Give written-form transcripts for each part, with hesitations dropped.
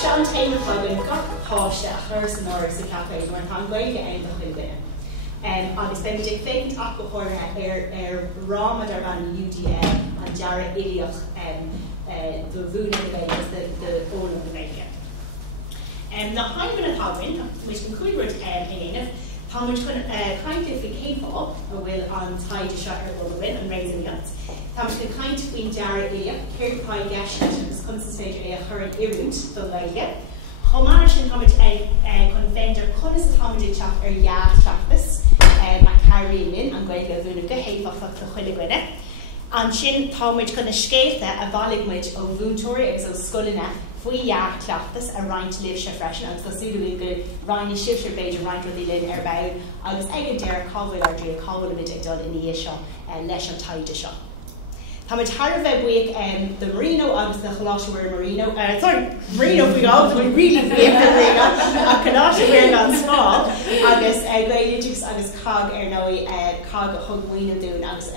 Sean Taylor Cogan got Pasha, hers and Norris, the cafe, where I'm going to end up in there. Agus ben dig féint ach go chóir Rama dar van UDM and Jara Ilioch the Vuna the Ola of the Vega. Now I'm going to have in, which can cool word in how much kind of the cave up or will on tie to shut or the win and raising it. How much the kind between Jara Ilioch, Kirk Pie Gash, and comes to stage a current irut the Vega. How much and how much convender Conis Tommy chat or ya chapis. A carry in and going to go to Haifa for the Hulligwinner. And Shin Tomage going to skate that a valigmage of Vuntori, exo Scullina, Fui Yak Clapus, a Rhine to live fresh, and so see the good Rhine shifter beige, Rhine to live in Airbow. I was egg Derek Cowell or Dre Cowell of it done in the Isha and Lesha Tide Isha. How much harder week the Merino, I was the Colossia wear Merino, Merino we go, we really wear Merino, a Colossia wear on small, I guess I was cog Ernoi, cog Hugwino doing, I was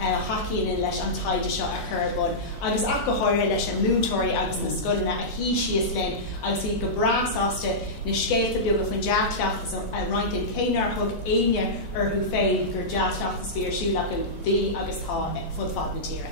hockey in Lesh on tide to shot a carbon. I was alcohol Lesh and Lutori, I was in the skull and a he she is lame. I was seeing a brass osta, Nishkate the Bugle from Jack Lathas, a right in Kanar Hug, Anya, or who failed, or Jack Lathas spear, shoe like the August Hall, full fat material.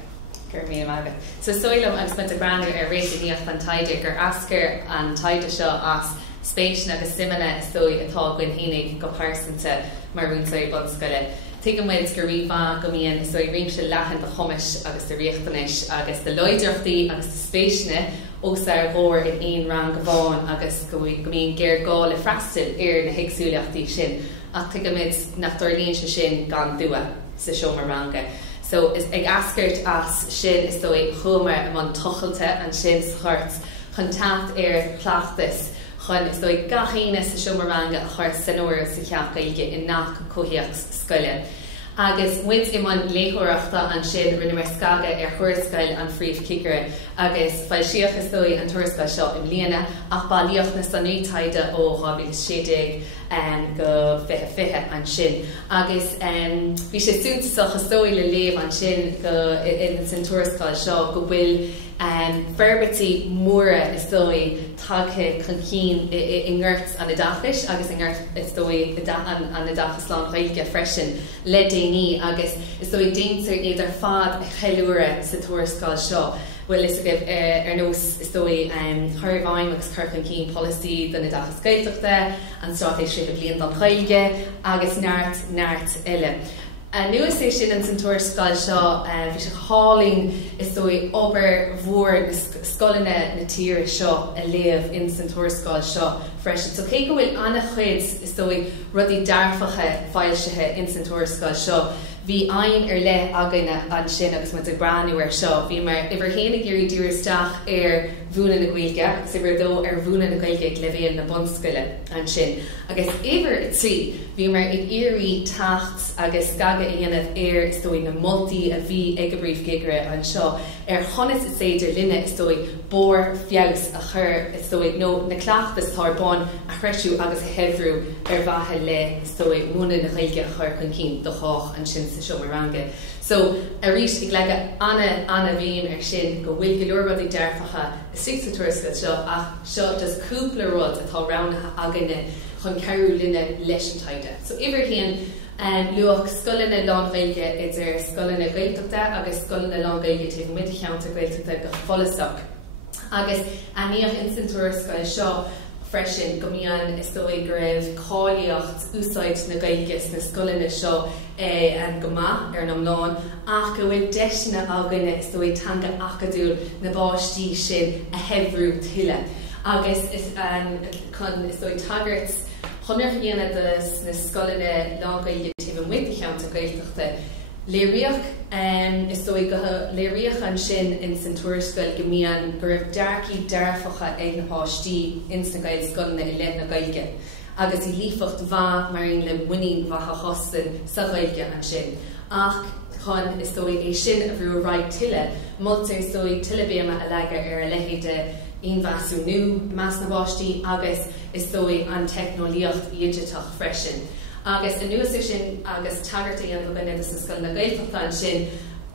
So Soilum I've spent a grand rating Neoch and Tidiger, Asker and Tidisha as Space Naga Simona, so a talk when he comparison to Maroon Soy Bunskule. Take away its Gariva, Gumian, so I reach the Lahan, the Homish, August the Richtanish, August the Lloydurfty, August the Spacene, Osar Gore in Ian Rangavon, August Gumin Ger Gall, a Frastil, Erin, the Higsuliachti Shin, Actigamids, Natorlin Shin, Gandua, Sishomaranga. So is ag asgurt as Shin is so a Homer among Tochelte and Shin's hearts, Huntat Plachtis. Chun is dói gachína sa Schumaranga a chuir sanúir sa cheacailge in nach cohiacs scoile. Agus wins imán léchóireachta an sin rinne mar scaga chuirscail an phríomh cicre agus fáil siach is dói an tuairscail seo im líana ach bailíoch na sanú taide ó chabil séideag go fithe an sin. Agus bhí sé súntaach is dói le léamh an sin go in san tuairscail seo go bhfuil Verbity Mura is dói taghe concín in gghirt an adachis agus in gghirt is dói an adachis lá chailge freisin le déní agus is dói déintear iad ar fad a cheilúra sa tuairscail seo. Well, is nós is dói chuirhhaim agus chuir concín policy den adachis gailteachta an stratéis sibh blion don chailge agus neart eile. Nu sé sin an san tuairscail seo bhí sé háling is dói obair mhór scolanna na tíre seo a léamh in san tuairscail seo freisin. So cé go bhfuil anna chuid is dói rudí darfacha fáilsethe in san tuairscail seo. Bhí aon ar le againe an sin agus mu a braú ar seo. Bhí mar ibar héna géirí dúirteach ar bhúna na Gaeilge, agus ibar dó ar bhúna na Gaeilge le bhéal na bunscoile an sin. Agus ibar trí, bhí mar ag irí tacht agus gaga a dhéanamh ar is dói na multi a bhí ag a bríomh gigre an seo. Ar chonas is éidir linne is dói bór fiaus a chur is dói nó na clachtas tarbán a chreisiú agus a hebrú ar bhathe le is dói múna na Gaeilge a chur chun cín do chách an sin sa Schumaranga. So a rís ag leige anna bhíon ar sin go bhfuil go leor rudí dearfacha is sig sa tuairscail seo ach seo just cúpla rud atá ránathe againe chun ceirú linne leis an taide. So ibar híon luach scolanna lán Gaeilge idir scolanna gailteachta agus scolanna lán Gaeilge taobh muid cheantar gailteachta go folasach. Agus aníoch in san tuairscail seo freisin go mian is dói go raibh cáilíocht úsáid na Gaeilges na scolanna seo an go maith ar an amláin ach go bhfuil deisna againe is dói tanga acadúil na báistí sin a hebrú tuile. Agus is chun is dói tagart Chonach dhéana na scolanna lá Gaeilge taobh muid cheantar gailteachta. Léiríoch is dói go léiríoch an sin in san tuairscail go mian go raibh darcí darfacha ag na páistí in san gail scolanna i le na Gaeilge. Agus I lífacht bha marín le buín bhatha chostan sa Gaeilge an sin. Ach chun is dói é sin a bhrú ráid tuile, multar is dói tuile béama a leagar ar a lehéide Invasú nu, mas na báistí agus is dói an technolíocht idirteach freisin. Agus a nuas sin agus tagartaí an bhaine is scoil na gailteachta an sin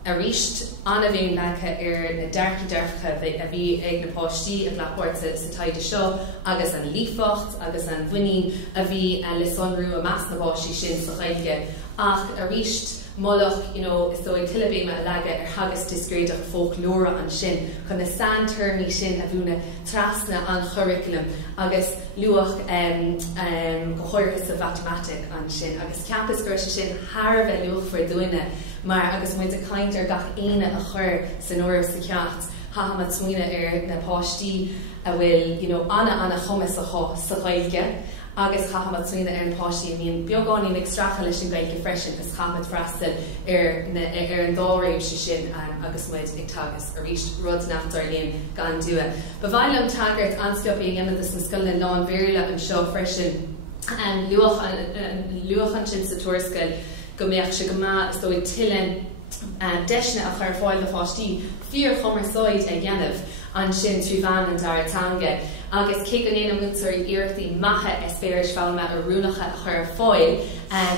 a richt anna bhíon lecha na dearcha a bhí ag na páistí a ghlapáirte sa taide seo agus an lífacht agus an bhuiní a bhí le sonrú a meas na bháistí sin sa Gaeilge ach a richt Molach, is so tilibéma a lega hagus disgréideach folklóra an sin chun na sandtermí sin a bhúna trasna an curriculum agus luach go choirchas a matematic an sin agus campus gur sin Harbheith luach for duine mar agus muid a caint gach éine a chur san óir sa ceacht ha mat smuoine na páistí a bhfuil anna chumas a cho sa Gaeilge agus chahamad suine an páistí bhíon beagání ag stracha leis an Gaeilge freisin agus chamad freistal an dáréim sin agus muid ag tagas a ríist rud nachtar líon gan dua. Ba bhaile an tagart anstiopaí dhéanamh na scoil na lán bhéirle an seo freisin luachan sin sa tuairscail go mbeadh se go maith is dóigh tilen deisne a chur fáil na páistí fíor chumaráid a dhéanamh an sin tríbhán an daratanga agus cé go éana mútar iirechtaí maithe espéiris fáilme a rúnacha a chur fáil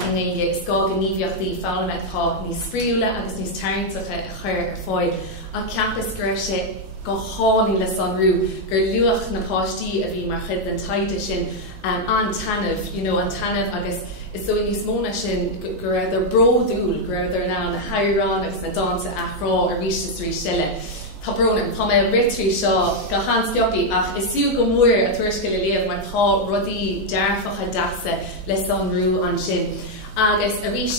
in éige scá go níomhiochtaí fáilme tá níos spríúla agus níos tarntacha a chur fáil a campus gur sé go hálaí le sanrú gur luach na páistí a bhí mar chud an taide sin an tanmh an tanmh agus is so níos móna sin gur idir bródúil gur idir ná na hairán agus na dansa ará a ríiste trí siile. Tá brona tá mé ritrí seo go hanstiopaí ach is siú go mór a tuairisce le léamh mar tá rudaí dearfacha deasa le sanrú an sin. Agus a rís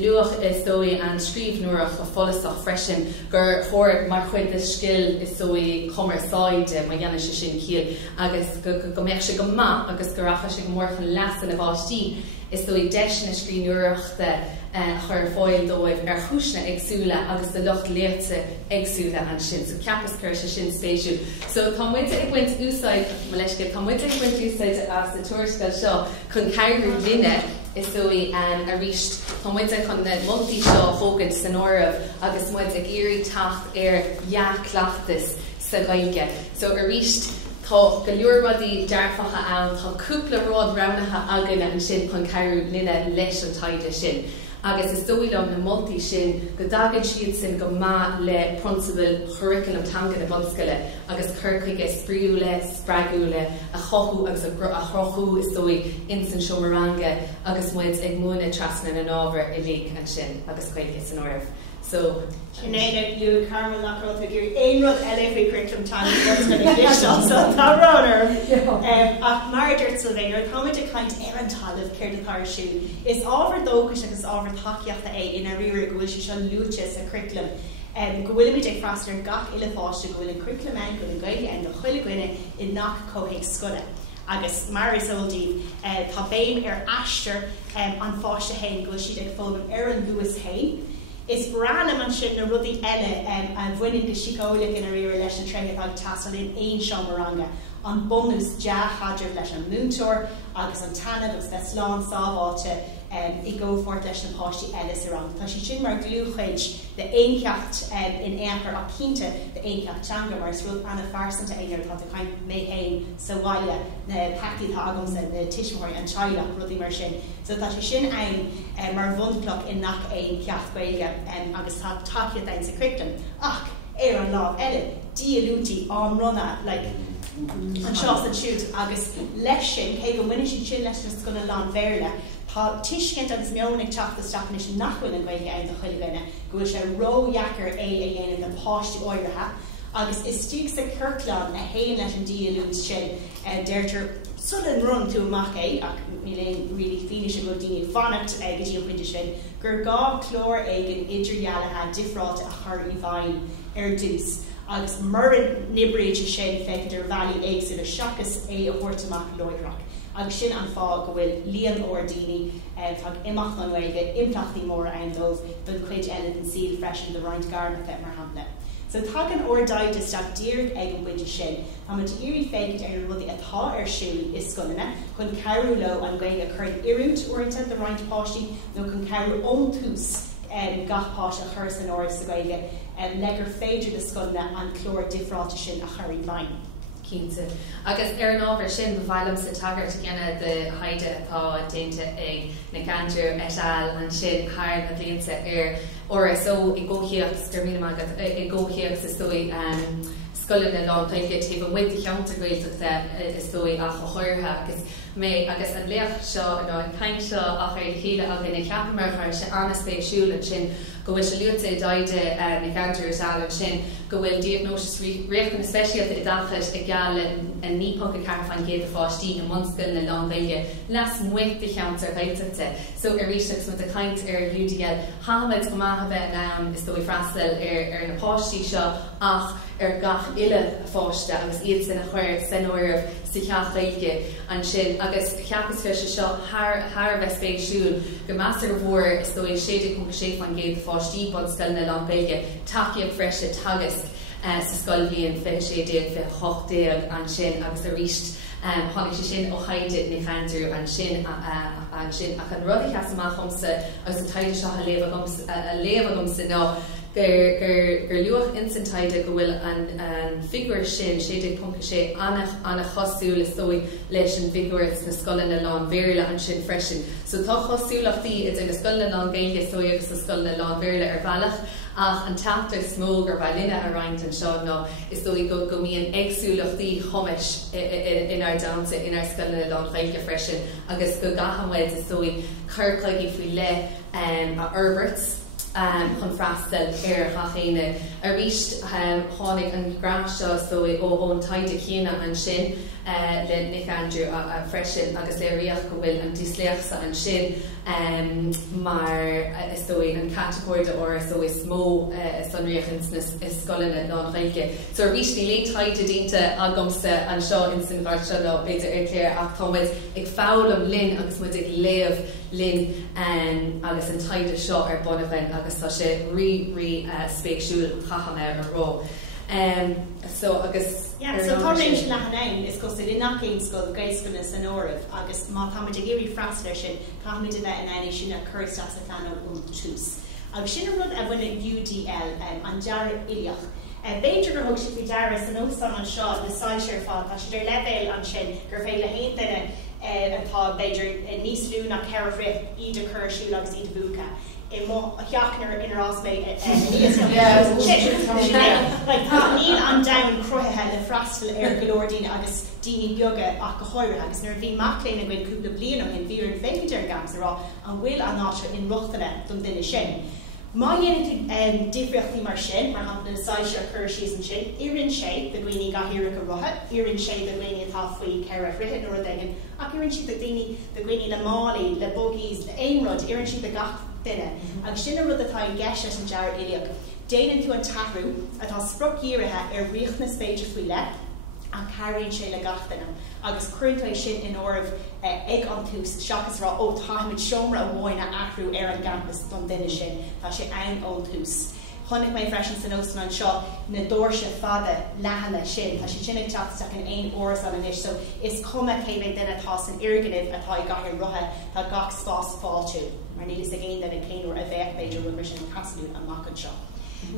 luach is dói an scríbhnúach a folasach freisin gur chóir mar chuid de skill is dói commerceáide mar dhéanana se sin cíal agus go méid se go má agus goracha se go mórchan lesan a bháistí is dói deis na scríbhnúachta chur fáil dóibh chúisna agsúla agus de lucht léirte agsúla an sin so campus cur se sin spéisiú. So tá muide ag buint úsáid leisce tá muide ag buint úsáid as na tuairscail seo chun ceirú linne is dói a ríist tá muide chun na multi seo fógad san áireamh agus muid ag irí tacht jaaclaachtas sa Gaeilge. So a ríist tá go leorradí dearfacha ann tá cúpla rád ranatha agan an sin chun ceirú linne leis an taide sin. Agus is dóilem na multi sin go dagan siad sin go má le principal curriculum tangan na bunscoile agus curcaige spríúle, spragúle, a chochú agus a chrochú is dói insan seomaranga agus muid ag múna trasna na ábhar I lí an sin agus Gaeilge san áireamh. So Sinead you Carmel Lockrell to give ein rud LFA curriculum time that's going to get so that runner ach margaret Sylvain comment a kind Erin Talib care the parachute is over dogus agus over takiachta in a rear go she shall luches a curriculum go will be de faster gach ile fáiste go will curriculum and go Gaeilge and the chuile gwine in nach cohig scoile agus Maris Oldie tá béim Ashter an fáiste hain go she ag fólam Erin Lewis Hain is brana man sin na rudí eile an bhuiinn go sicólaigh in a riir leis an treine ag tasal in aon seomáranga an bonus deachchaidir leis an múntóir agus an tanmh agus le slán sábháte I go fort leis na páistí eile sa rang. Tá si sin mar glúchuid de éonceacht in éair a cínte de éonceachtanga mar srúil anna farsanta éidir tá a chuin mé hain sa bhaile na peachtaítá agamsa na tiismóirí an teaghlach rudí mar sin. So tá si sin ein mar bhunplach in nach éonceacht Gaeilge agus tá takeíocht ein sa curriculum ach an lá eile dialútaí an runna an seás an siút agus leis sin cé go muine sin leis na scoile lán bhéirle Tá tiiscint agus meonnig teach stanis nachfuil an Gaeilge an do chuilgine go bhfuil sé róheachar a dhéanamh na páistí áirithe agus is stíag sa Kirkland a héan leis an dialút sin deirtar sulan run tú amach ach ní léon ri fiine se go daoine fannacht go dtí chuide sin gur gá chlór ag an idirhealathe difráte a chur I bhain dús agus murin nibréide sin feidir bhaí éagsú a seachas a thuirtamach loidraach. Agus sin an fá go bhfuil líon óir daoine tá imach an Gaeilge implachtaí mór an dómh don chuid eile an síl freisin de roiint garnacha mar hamna. So tá an ordaid is ag díirg ag an buide sin, a mu irí féicid ar rudí atá ar siúil is scoilena chun ceirú lo an Gaeilge chuir iúnt orintanta de roiint páistí nó chun ceirú ón tús gachpáis a chur san áir sa Gaeilge legur féidir de scoilena an chlór difráte sin a chuir bhain. Cínta. Agus ar an ábhar sin bhhailm sa tagart ceanna de haide atá déanta ag Nick Andrew et al. An sin thar na blianta ar or so I ggóchéocht gur míle agad I ggóchéocht sa stoi scoile na lá taige taobh muid cheantar gailteachta is stoi a choirtha agus mé agus an léach seo an caiint seo a chuir chéile a gine ceapamar chuir se anna spéisiúil an sin go bhfuil se luúta daide Nick Andrew et al. An sin go bhfuil diagnósis réchan na speisialta I dachas I geall an nípon a carfáin géad a fáistí na mscoil na lá gaige las muid de cheantar gailteachta. So ar ríisteach mu a caiint ar UDL Hamid go maithe bheith ná is dói freistal ar na páistí seo ach ar gach ile a fáiste agus iad sin a chuir san óirh sa cheach gaige an sin agus cheappas fiise seo thar bheith spéisiúil go meastar go bhór is dói séidir chun go séfáin géad fáistí bon scoil na lá gaige takeíoh freise tagas sa scoil bhíon fé séidir fé chochtéal an sin agus a ríist tháinig sé sin ó chaide Nick Andrew an sin ach an rud cheas amach chumsa agus an taide seo a léamhagumsa ná gur luach instantaide go bhfuil an figúir sin séidir punca sé anna chosúil is dói leis an figúirt na scoile na lán bhéirle an sin freisin. So tá chosúlachtaí is ag na scoile na lán gaige sói agus na scoile na lán bhéirle ar bhealach ach an taptar smóg ar bailíne a roiint an seo ná is dói go mííon agsúlachtaí chomis inar dansa inar scoile na lán gaige freisin agus go gahamhaid is dói chuirclaigí faoi le a Herberts chun freastal ar chachéine a ríist tháinig an gram seo so ó taide chéine an sin le Nick Andrew a freisin agus le riach go bhfuil an dísléachsa an sin mar is dói an categóide or so is mó san riachans is scoile na gaige. So ríist ní le taide dínta agumsa an seo in san bhar seo nó beidir ar cléir ach táid ag fálam linn agus muid ag léamh linn agus an taide seo ar bonahhain agus tá sé rí spéisiúil chachamé ar ró. So agus so táréis le hain is cos in nachcéim scoil gaiscona san óibh agus má táid géirí freistal sin táid bheith in éidir sin a chuirsta sa fan tús. Agus sin rud a bhfuil UDL an deara iliach. Beidir gur thug si fi deara san ósán an seo na sáilseir fáil tá si idir levéil an sin gur féile héin duine atá beidir níos lú na ceirfrith iad a chuirsú agus iad búcha. Mo a cheachnar in Rosbay níl an dain cruthe le freistal ar golóirdíine agus daoine beaga ach go háir agus nuair bhí macléin a bhfuil cúpla bliana in bhíar an féidir gams ará an bhfuil an náise in ruchtaile don duine sin. Má dhéanamh difriochtaí mar sin mar hapla na sáilse a chur síos an sin, iarinn sé do dhaoine gathíire go ruthe, iarinn sé do dhaoine atá faoi ceithre frithe nó dagan, ach iarinn si do dhaoine do dhaoine le málaí, le bogies, le aonrod, iarinn si do gach duine. Agus sin rud atá an gceis an deara iliach. Déanann tú an tathú atá sprocíirithe ar riach na spéidir faoi le a cairríonn sé le gach duine. Agus cruúntaid sin in ormh ag an tús seachas rá ó táimid seomra a bháinna athrú ar an campus don duine sin tá sé ann ón tús. Chonnig mé freisin san óstan an seo na dóirse fada lehanana sin tá sé sinnig teach an aon óras an inis, so is cuma céimh duine tá san irganibh atá I gahir ruthe tá gach spás fáilú. Mar nílas a géine an céanúir a bheith beidir ru sin casú amach an seo.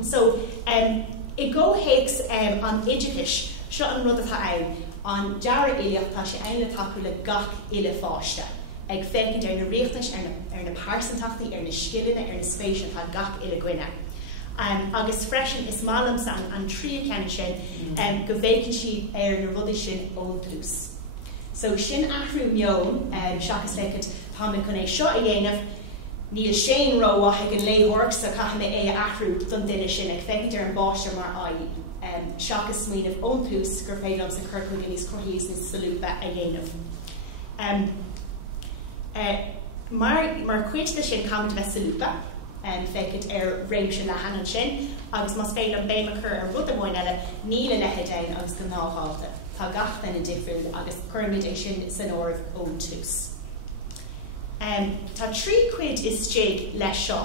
So I ggóhéics an idircis seo an rud atá ann an deara iliach tá sé aon le taú le gach ile fáiste. Ag fécinn ar na riachtais ar na pásantaachtaí ar na scileanna ar na spéisiú tá gach ile gcuine. Agus freisin is málam san an trí ceann sin go bhécinn siad ar na rudí sin ón tús. So sin athrú meown seachas leicid tá chun é seo a dhéanamh níl sé ró ag an léhorc sa chaithna é athrú don duine sin ag fécinn ar an báiste mar aí. Seachas smaoinmh ón tús gur féadlam sa chuircú níos crothíos níos salúpa a dhéanamh. Mar cuid le sin camid bheith salúpa fécinn ar réimse le hanan sin, agus mas féadlam béim chur ar rud amháin eile níl lethe dain agus go náháilta. Tá gach den a difriúil agus chuirmid é sin san óibh ón tús. Tá trí cuid is stig leis seo,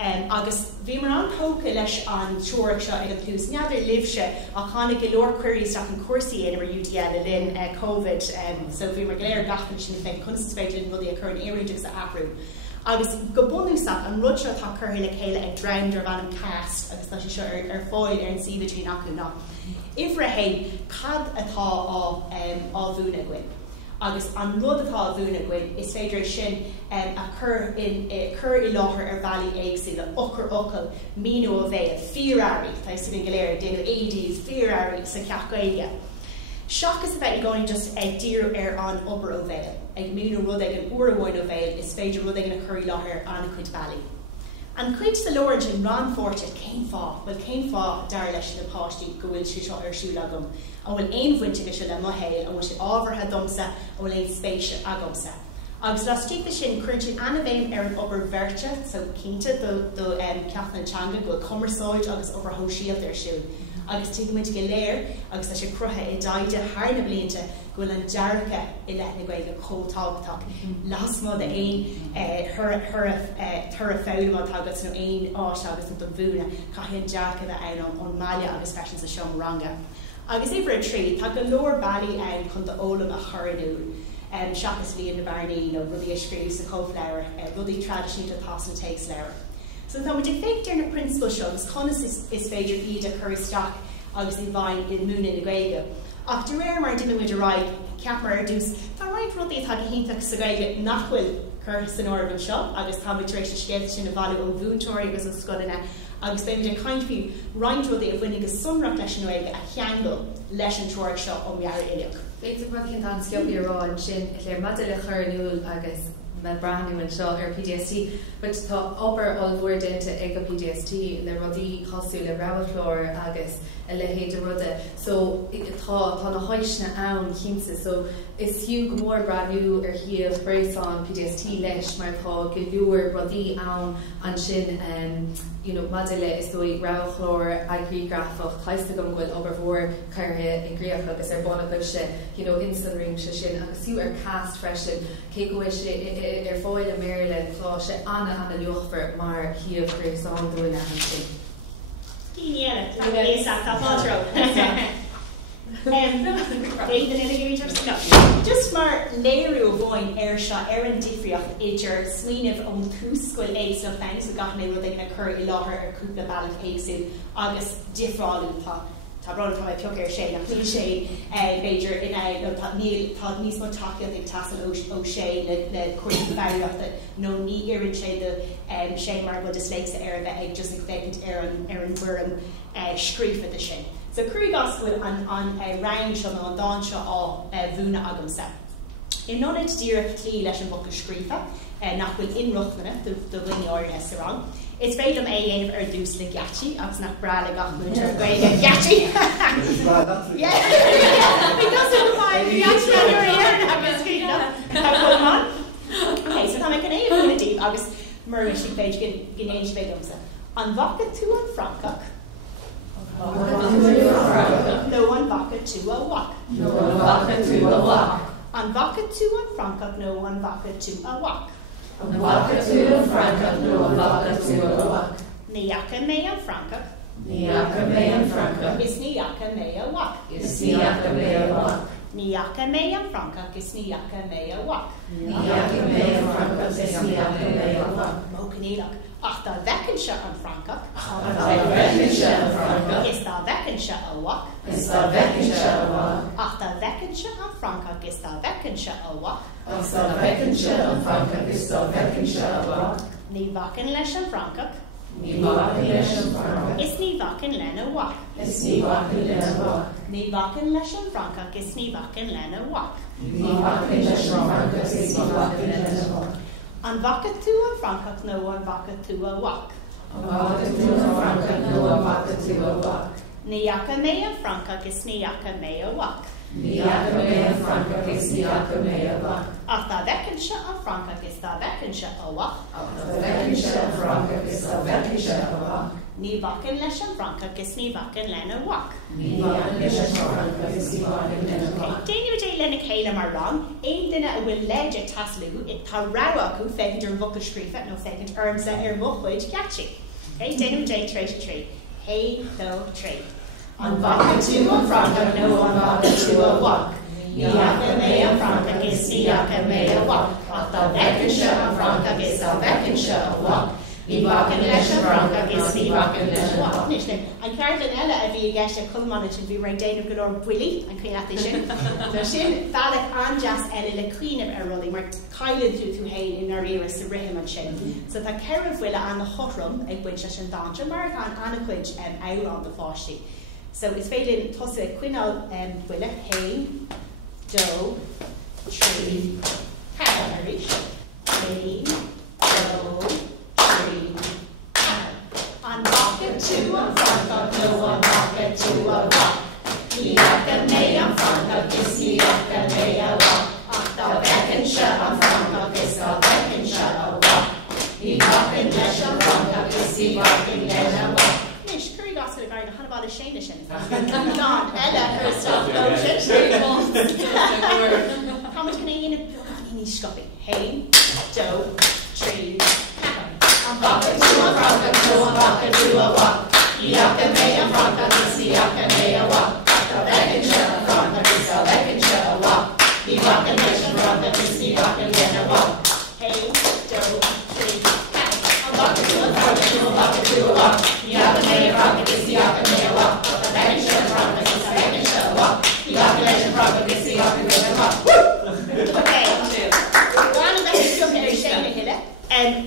agus bhí mar an tóca leis an teoiric seo ag an tús. Neadidir libhse a chána go leor cuiríos ach an cuasaí éanamh UDL a linn COVID, so bhí mar léir gachan sin féin constipéidir rudí a chur an éiriúteach sa athrú. agus go bunúsach an rud seo tá curtha le chéile ag drowned ar bhan an cast agus tá seo ar fáil ar an siomh trí acu ná. Ifra hé cad atá á bhúna gin. Agus an rud atá a bhúna gin is féidir sin a chur I láthair ar bhealaí éagsú le ochar ocail míú a bheith fíorarí, tá sin goléir déanú 80s fíorarí sa ceach gaeilge. Seachas a bheith gáin just ag dír ar an obair ó bhéil, ag míú rud ag an uairhhain ó bhéil is féidir rud ag an chuirí láthair anna chuid bailí. An chuid sa leir sin ranforte céim fá, bhfuil céim fá dar leis na páistí go bhfuil si seo arsú agam, a bhfuil aon bhainte go se le mohéil a bhfuil si ábhartha domsa a bhfuil aon spéise agamsa. Agus lastíta sin chuirn sin anna bhéim ar an obair verte, so cínta do ceachna teanga go commerceáid agus obair hóisiíal ar siún. Agus tuigimid go léir agus tá sé crutha I daide thar na blianta gohfuil an dearcha I leith na gaeilge cótábhaach. Las mod a thur a fáilimá agus nó aon áis agus an do bhúna caithíonn dearcha bheith ann an maiile agus fesin sa seom ranga. Agus ébre trí, tá go leor bailí ann chun do ólam a chuirú. Seachas líon na barnaí nó rudí a scríú sa cóhleir, rudí tradiisiúnta tásanna takes leir. So tá muid féic dear na principal shows, conas is féidir iad a chuiristeach agus I bhain in múna na gaeilge. Ach de réir mar duine muid a raig ceapar ar dús, tá ráid rudaí atá híntaach sa gaeilge nachfuil chur san organ seo, agus tá muid éis scéil sin na bhaile ó bhúntóirí agus an scodanna, agus bé muid a caiintfiú ráid rudaí a bhainnig go sumrach leis an gaeilge a cheangal leis an troir seo ó mear ileach. Féidir mar cin an sciopí ráin sin léir mada le chuirnúil agus me brathú an seo ar PDST, but tá obair allmhór dénta ag go PDST le rudí cosú le rabhalchlór agus le héad a ruda. So tá na háisna ann chinsa, so is hiú go mór brathú ar hiamh bréasán PDST leis mar tá go leor rudí ann an sin mada le is dói rabhalchlór agrigrafach chaiste gom bhfuil obair mhór cairthe in gríoch agus ar bána go se insulring se sin agus hiú ar cast freisin cé go sé ar fáil a méile chlá sé anna luchfar mar hiamh bréasán dúine an sin. Just mar léirú bháin ar seo ar an difriocht idir smaoineh ón túscoil ééis le féin sa gaithna rud ag na chur I láthair ar cúpla bailach éagsú agus difráú tá bra tá peog ar sé nach chuil sé Beiidir tá níos mo takeíocht ag tasal ó sé le cuairtí fearreachta nó ní iann sé de sé mar bud is léigsa ar bheith ag just ag fécint ar an bhuam scrífa de sin. So cruí gasfuil an rang seo nó an dáin seo á bhúna agamsa. I nonid díreach clí leis an bocha scrífa nach bhfuil inruchmana do bhaine áirthe sa rang. It's féad am dhéanamh ar dús le gati, agus nach bra le gachmúint ar gaeilge gati. Because of the mind, the gati on your ear, agus cína. Okay, so tá me can éon bhúna díb, agus mar si féid gnéid féidomsa. An bhacha tú an Francach. No one vaca to a walk. No one vaca to a walk. An vaca to an Francach, no one vaca to a walk. An vaca to an Francach, no one vaca to a walk. Niaca me an Francach. Niaca me an Francach. Is niaca me a walk. Is niaca me a walk. Niaca me an Francach, is niaca me a walk. Niaca me an Francach, is niaca me a walk. Mocanilach. Ach tá bhecin se an Francach. Tá bhecin se an Francach. Is tá bhecin se a walk. Is tá bhecin se a walk. Ach tá bhecin se an Francach, is tá bhecin se a walk. Ach tá bhecin se an Francach, is tá bhecin se a walk. Ní bhacin leis an Francach. Ní bhacin leis an Francach. Is ní bhacin lena walk. Is ní bhacin lena walk. Ní bhacin leis an Francach, is ní bhacin lena walk. Ní bhacin leis an Francach, is ní bhacin lena walk. An vaca tú an Francach, no an vaca tú a walk. An vaca tú an Francach, no an vaca tú a walk. Niaca me an Francach, is niaca me a walk. Niaca me an Francach, is niaca me a walk. Ach tá bhecin se an Francach, is tá bhecin se a walk. Ach tá bhecin se an Francach, is tá bhecin se a walk. Ní bhacin leis an Francach, is ní bhacin lena walk. Ní bhacin leis an Francach, is ní bhacin lena walk. Déanamh dé lena chéile mar rang, éon duine a bhfuil leide taslú, tá rá acu fécinint ar bhuca scrífa nó fécinint ormsa ar mhuchuid gati. Déanamh dé tréis trí. Hé, dó, trí. An vaca tú an Francach, no an vaca tú a walk. Níocha mé an Franca agus níocha mé a bhac, ach tá bhecinn seo an Franca agus tá bhecinn seo a bhac. Ní bhacan leis an Franca agus ní bhacan leis an bhac. Níos an ceartlan eile a bhí gceiste culmáine sin bhí raon déanamh go leor builí an chuoine sin. Tá sin bhealach andeas eile le cuiineh ar rullaí mar caiileann tú hain in ar éire sa rithim an sin. So tá ceirh bhuiile an na chorrum ag buinte leis an dáinte mar an anchuid árán do fáistí. So is féidir tosa cuineál bhuiile hain, dó, trí, cairis, hain, dó, trí, an bucket to an Franca, no an bucket to a rock. Níocha mé an Franca, agus níocha mé a rock. Ach tá bhecinn seo an Franca, agus tá bhecinn seo a rock. Ní bhacan leis an Franca, agus ní bhacan leis a rock. Nis, curí gas go gar na hanabála séine sin. Ná, eile ar stop motion. How much can I eat in a scopping? Hain, dó, trí, an bucket to an Franca, no an bucket to a rock. Níocha mé an Franca, agus níocha mé a rock. Tá bhecinn seo an Franca, agus tá bhecinn seo a rock. Ní bhacan leis an Franca, agus ní bhacan leis a rock. Hain, dó, trí, an bucket to an Franca, no an bucket to a rock. Níocha mé an Franca, agus níocha mé a rock. Tá bhecinn seo an Franca, agus tá bhecinn seo a rock. Ní bhacan leis an Franca, agus ní bhacan leis a rock. Okay. One of the jump here Shane Hille.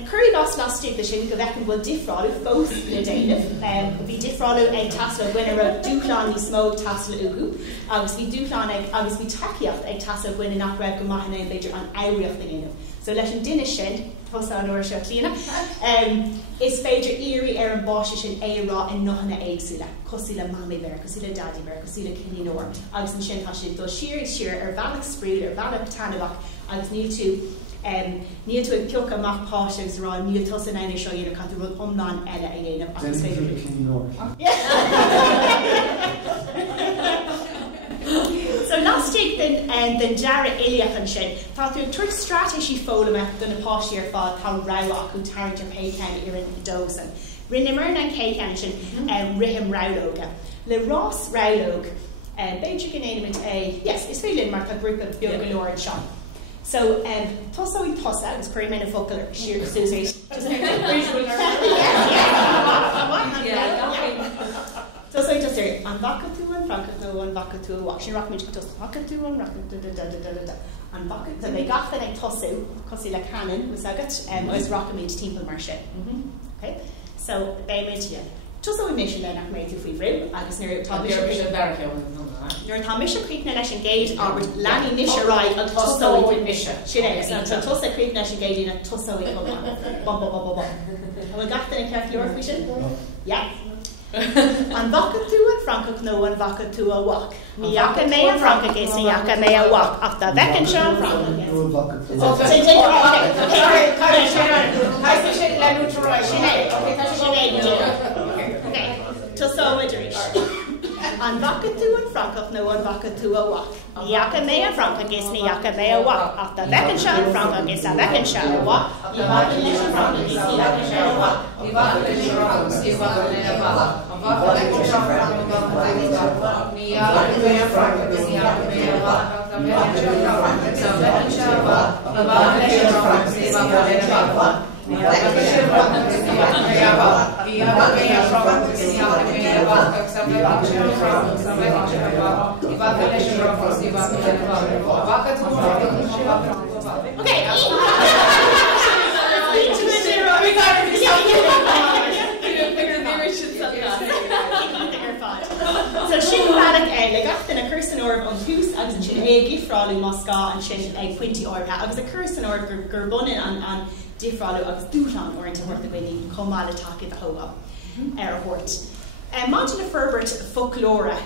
Curry gas last week the sin go bhecinn bhfuil difriúil fós le déanamh. Bhí difriúil ag tasla gine ra dúchláán ní smóg tasla ugu, agus bhí dúchláán agus bhí takeíocht ag tasla gine nach raibh go maithna an beidir an éireacht na gine. So leis an duine sin, thosa an uair seo clíana, is féidir irí ar an báise sin érá in nachna éagsúla. Cosí le mami bear, cosí le daddy bear, cosí le cinní nóir. Agus an sin tá sin dul siar ar bhealach sprúil, ar bhealach tanabach, agus níl tú ag ceocha amach páisegus rá níl tosa na seo dhéanamh catú rud omláin eile a dhéanamh agus féidir cinní nóir. So last week den Jara Iliach an sin, tá tú tuair strategy fólama don na páistí ar fád tá rá acu tarint ar pécéin ar an dósan. Rinne mar an cécéin sin rithim rálóga. Le Ross rálóg, beidir gnéanamid yes, is féidir mar tá grúpa beag go leor an seán. So, tosa we tosa, agus curí mena focail siar Susie. Tosa we tosa, an bhaca tú an Franca nó an bhaca tú a bhac. Sin rach go tosa, bhaca tú an racha da. An bhaca, so they gachan ag tosú, cosí le canan, was agat, oes racha míid timp mar sin. Okay? So, they made you. Tosa we mission then nach méid tú fui bhrú, agus nuair tá Nuair tá mise críicna leis an géid Albert leanaí mise ráid an tosaí mise. Sin é, tá tosa críicna leis an géid na tosaí bom. Bhfuil gachtain an ceart leor fao sin? Yeah. An bhaca tú an Franca nó an bhaca tú a bhac. Níocha mé an Franca gus níocha mé a bhac, ach tá bhecinn seo an Franca an bhaca tú an Franca nó an bhaca tú a bhac. Níocha mé an Franca gus níocha mé a bhac, ach tá bhecinn seo an Franca gus tá bhecinn seo a bhac. Ní bhacan leis an Franca gus níocha seo a bhac. Ní bhacan leis an Franca gus níocha mé a bhac. An bhaca leis an Franca gus níocha mé a bhac. Níocha mé an Franca gus níocha mé a bhac. Tá bhecinn seo an Franca gus tá bhecinn seo a bhac. An bhaca leis an Franca gus níocha mé a bhac. Níocha leis an Franca gus níocha mé a bhac. Níocha mé an Franca gus níocha mé a bhac. Tá bhecinn seo an Franca gus tá bhecinn seo a bhac. Ní bhaca leis an Franca gus níocha mé a bhac. Bhaca tú an Franca gus níocha mé a bhac. Okay. So sin bhealach le gachtain a chusan orb an tús agus an sin gifráú Moscá an sin ag pointí orb agus a chusan orb gur bunin an difráú agus dúlan orint a bhirta bhaí comála takeid a thóga ar a hort. Máidir na Ferbert folklóra,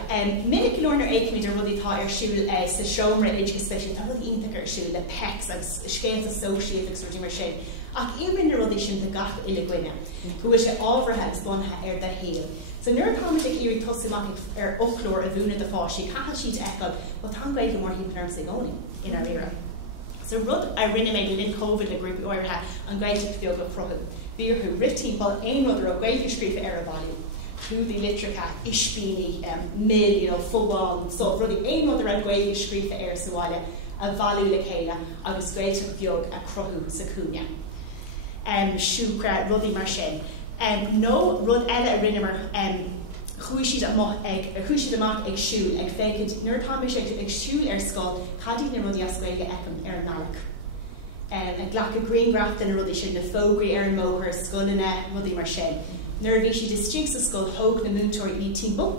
minic leornar éicimiid ar rudítá ar siúil sa seomra éigeispeisial tá rud iontacha ar siúil le pecs agus scéalt associateach ruí mar sin. Ach imrin na rudí sin de gach ile gcuine, chu sé ábharthe is bunthe ar de héal. So nuair táid ag irí tosamach ar ochlór a bhúna de fáisí, caithal siad eáil ba tá gaid mór híplarm sa gcónaí in ar éire. So rud a rinne méid linn COVID le grúpa áirithe an gaiide beag go frotham. Bhíorthú ritíbal aon rudidir a gaiidir scrífa ar a bhailú. clúdaí litricha, ispíní, mill, football, so rudí éon rud ar an gcuige scríofa ar sa bhaile a bhailú le chéile agus gailteach beag a crothú sa cúne. Siúcra rudí mar sin. nó rud eile a rinne chuisiad amach ag siúil ag fécid nuair táis ag siúil ar scáil chadí na rudí ascuige ecem ar an nalach. Ag ghlach a greengraft in rudí sin na fógraí ar an móthir scoilena rudí mar sin. Nuair bhí si district sa scóil thóg na múntóirí í timppel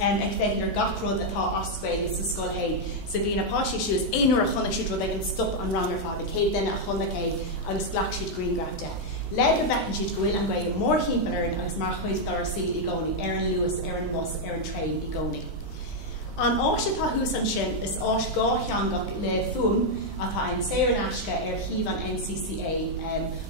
ag fécid ar gach rud atá ascuige sa scóil hain. So bhí na páisí siúil éonúair a chonaic siad rud ag an stop an rangar fád, cé duine a chonaic é agus ghlach siad greengraft de. Leid a bheitn siad gohfuil an gcuige mór hímpair agus mar chuid dar síl I gcónaí, ar an luas, ar an bus, ar an trein I gcónaí. An áis atá hús an sin is áis gá cheangach le fuam atá an saoir nasca ar híomh an NCCA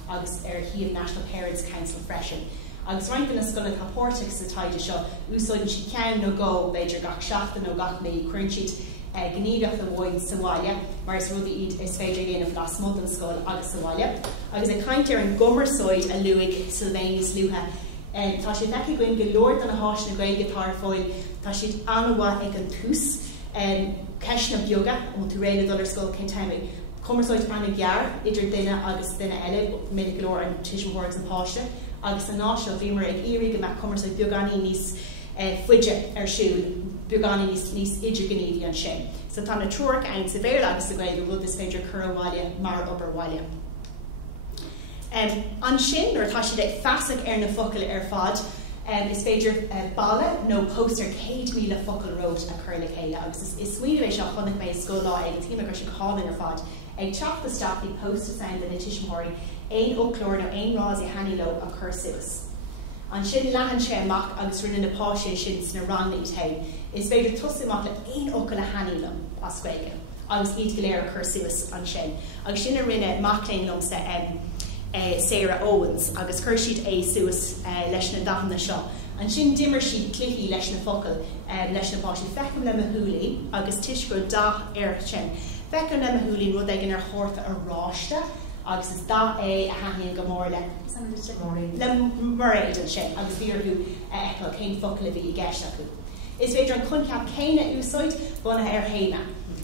agus ar híomh National Parents Council freisin. Agus roiint na scoile tá pórteach sa taide seo úsáidan si ceann nó gó beidir gach seachtain nó gach mé chuann siad gníomhach an bhhaid sa bhaile, mar is rudí iad is féidir géanamh las mód an scóil agus sa bhaile. Agus ag caint ar an gomarsóid a luigh Sylvainus Luha. Tá siad neic goin go leor an na háis na gaige tar fóil, tá siad anmha ag an tús ceis na bioga ó tú réile dul ar scóil cintéimi. Comarsóid anna gear idir duine agus duine eile minic go leor an tuismhór an páiste, agus an náisio bhí mar ag irí go me comarsóid bioganí níos fuide ar siúil. Buganí níos idir gníomhí an sin. So tá na trúach ein sa bhéir agus sa gaige rud is féidir chur bhaile mar obair bhaile. An sin nuair tá siad ag feasach ar na focail ar fad, is féidir balle nó póster 100,000 focail rót a chur le chéile, agus is smuoine éis seo chunaic mé scóil lá ag tíime gur sin cháin ar fad. Ag teach the staff í pósta sound na tiismóirí, éon óclór nó éon rás I haniló a chur suas. An sin lehan sé amach agus rinne na páise sin sna rang I tain, is féidir tusamach le éon ócail a hanilum as scuige, agus iad go léir a chur suas an sin. Agus sin a rinne macléin lom sa Sarah Owens, agus chur siad suas leis na dahanna seo. An sin dimmer siad clichí leis na focail leis na páise fecham le mahúlaí agus tuisgur da ar sin. Fecham le mahúlaí rud ag ar chórta a ráiste, agus is da a haíon go mór le maréid an sin, agus bhíorú eicil cén focail a bhí I gceist acu. Is féidir an chunceap céine úsáid buna ar héine,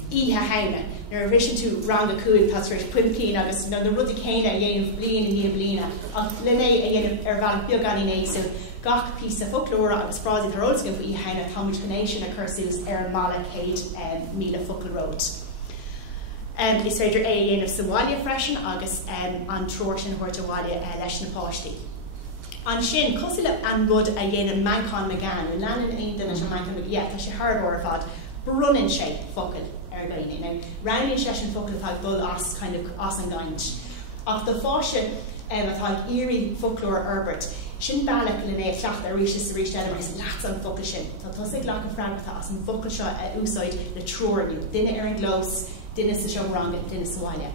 ihe heine, nar risin tú rang a cúig pas rééis pumpín agus na rudí céine a dhéanamh bliana ní bliana, ach lené a dhéanamh ar bhealach beagání nééisú gach pí a folklóra agus frásí taróscin faoi ihe heine támuid connéisisin a chursús ar an mala 100,000 focail rót. Is féidir dhéanamh sa bhaile freisin agus an troir sin thuirt bhaile leis na páistí. An sin, cosí le an rud a dhéanamh mancán meán, leanan aon duine an mancán meán, tá sé hardóir fad, brunnin sé focail ar gaine. Now, rounding sé an focail atá dul as kind of as an gaint. Ach do fáise atá irí folklór Herbert, sin bailach le né fleacht a ríiste sa ríiste eile mar is leat an focail sin. Tá tosaigh lech an freagatá as an focail seo a úsáid le trúirniu, duine ar an glós, duine sa seo ranga, duine sa bhaile.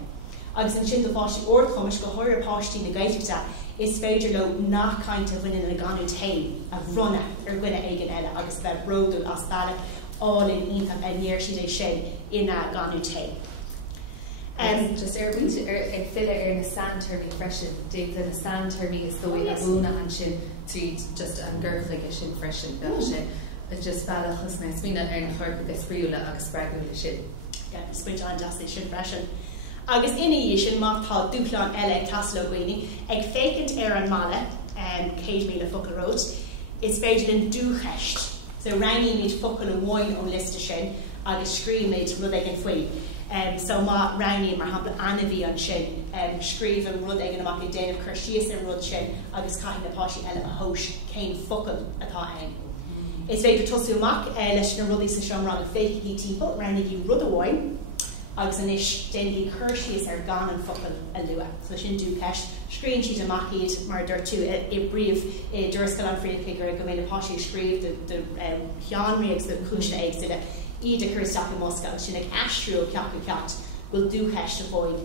Agus an sin do fáiste ordchumis go háir páistí na gaiiteachta is féidir le nach cainte bhuiine na ganú tain a runna ar gcuine éigen eile agus bheith brodú as bailach álinn iontam a níir siad é sin ina ganú tain. Just ar búte ag file ar na sandturmí freisin, déag na sandturmí is dói a búna an sin tú just an ggurchaige sin freisin bheith sin. It's just bailach chus na smína ar na chorpa agus friúla agus spregúla sin. Sprit an deasa sin freisin. Agus ina dhé sin mátá dúpláán eile ag taslo ghaoine ag fécint ar an mala 100,000 focail rót is féidir den dúcheist. So rangí míid focail an mhain ón lista sin agus scríbméid rud ag an faoi. So má rangí mar hapla anna bhí an sin scríb an rud ag an amach ag déanamh chuir síos an rud sin agus caiithna páisí eile a thós cén focail atá ain. Is féidir tosú amach leis na rudí sa seomrán a féicí timppel rangí rud amháin agus an is déanaí chuirsíos ar gan an focail a lua. So sin dúcheist, scríonn siad amach iad mar dúirtú I bríomh dúrascail an phríomhcéigear go mbeadh páisí scríomh de cheanraíogus do cúisna éagsúile iad a chuirteach I Moscow sin ag aistriú ceacht ceacht bhfuil dúcheist a bhóid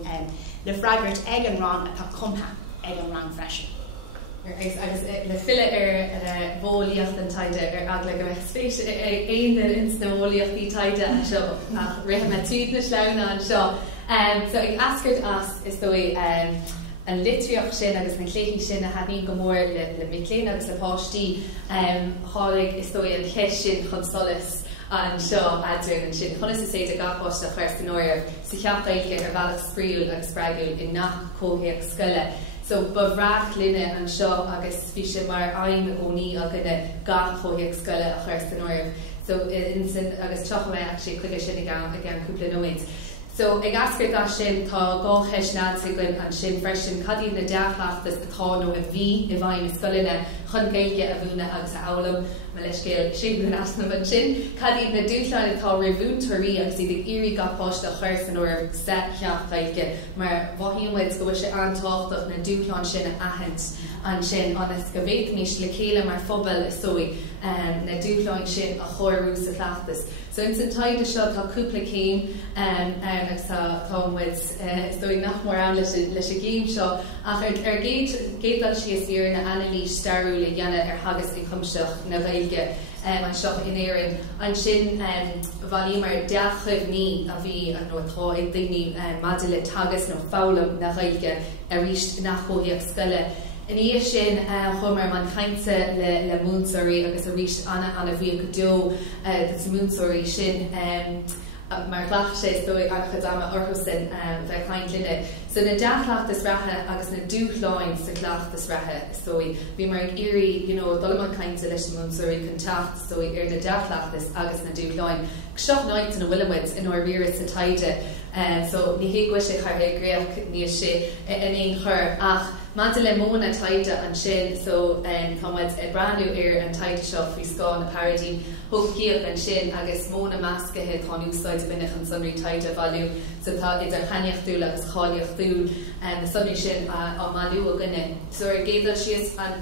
le freagairt ag an rang atá cumtha ag an rang freisin. Agus le file ar bhólaíocht an taide ar agla go bheith spéis éon ins na bhólaíochtaí taide an seo ach rith me túd na sleanna an seo. So ag ascairt as is dói an litriach sin agus na cléí sin a haín go mór le miléin agus le pátí hálaigh is dói an cheis sin chun solas an seo adrin an sin. Chuna is éidir gapáist a chuir an áir sa cheapgailge ar bhealach spríúil agus spregúil in nach cóthaíoch scoile. So bhreacht linne an seo agus bhí sin mar aim óní a gine gachóthaíoch scoile a chuir an áir. So in sin agus tucha mé actually chuige sin gan cúpla nóid. So ag ascair ga sin tá gácheis nása goin an sin freisin cadí na deachlachtas atá nó a bhí i bhaim scoline chun gaige a bhúna agus a álam me leis céil sin asna man sin. Cadí na dúchlein atá rihúntarí agus iad irí gapáist a chuir san óir set cheapgaige mar bhíonhaid go se antáchtach na dúchlein sin a ahent an sin anas go bhéicníos le chéile mar phobal is sói na dúchlein sin a chóirú sa chleachtas. So in san taide seo tá cúpla céim agus támuid dói nach mór an leis a géim seo ach ar géad an si is íar na Annalise starú le dhéanana ar hagas i chumseach na Gaeilge an seo in éireann an sin bhaí mar deachchuh ní a bhí an nótá ag daoine maidir le tagas nó fálam na Gaeilge a ríist nachchóthaíoch scoile. In íos sin chumar man chainte le múnsóirí agus a ríist anna bhí go deo sa múnsóirí sin mar ghlach sé dói an chudama orthosin bheith chaint linne. So na deachlachtas rathe agus na dúchláin sa chleachtas rathe sói bhí mar ag irí dul man chainte leis na múnsóirí chun tacht sói ar na deachlachtas agus na dúchláin. Seach náid in bhfuilmuid in áiríire sa taide. So ní hé go sé charthe gréach níos sé in éon chur ach Manta le móna taide an sin so táid a brandú ar an taide seo fhí scáin na Paradín thugcíoch an sin agus móna meascathe tá úsáid binech an sunraí taide bhailú so tá idir chaneochtúil agus cháileochtúil na sunraí sin á máú a gine. So ar géadal sios an